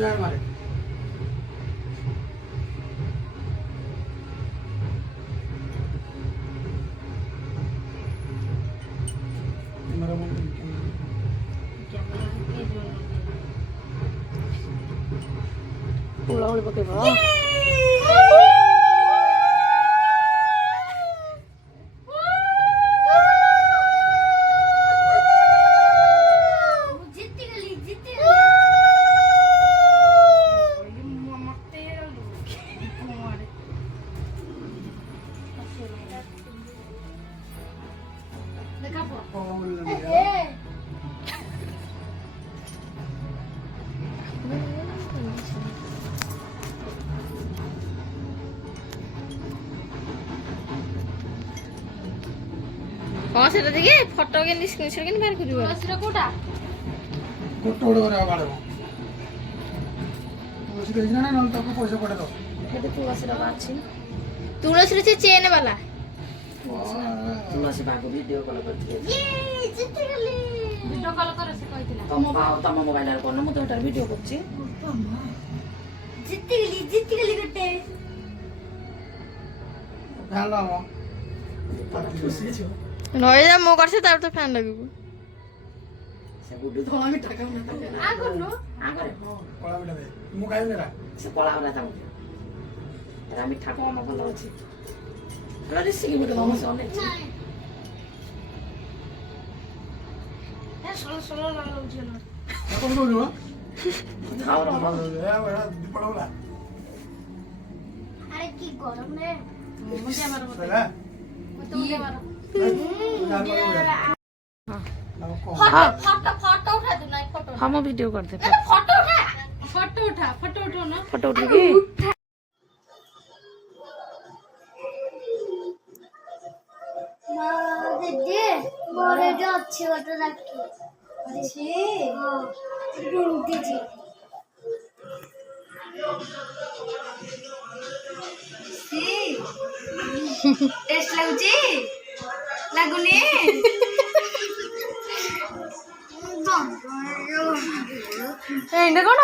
यार मारे मेरा मन पूरा उड़ पके बा कौन से देखिए फोटो के स्क्रीनशॉट के बाहर करियो तुलसी कोटा कोट ओड करे बाड़ो तुलसी देख ना नल तो पैसा पड़े दो हेते तुलसी रा अछि तुलसी रे चेन वाला तुलसी बाको भिडियो कॉल करथिले ये जिते गली वीडियो कॉल करे से कहितला तम मोबाइल रे कोन म तो एटार वीडियो करछि जिते गली गटे ध्यान लाओ नय जा मो करसे तार तो फैन लगबो से गुड्डू धोला मिठा खाऊ ना आ करनो आगरे कोला बेटा दे मु खाइ नेरा से कोला वाला ताऊ रा मिठा को म भलो अछि रा रे सिगी गुड्डू म से अनेक ए सोलो सोलो लागो जनो कौन बोल रहा खाऊ रो म है मेरा पड़ोला अरे की गरम रे मुझे मारो मत चला मुझे मारो फोटो उठा दे ना फोटो हम वीडियो करते फोटो उठा फोटो उठो ना फोटो उठ के মা দিদি বড় যাচ্ছে ওটা রাখি আছে হ্যাঁ দিদি टेस्ट लागुची लागुनी ଏଇଟା କଣ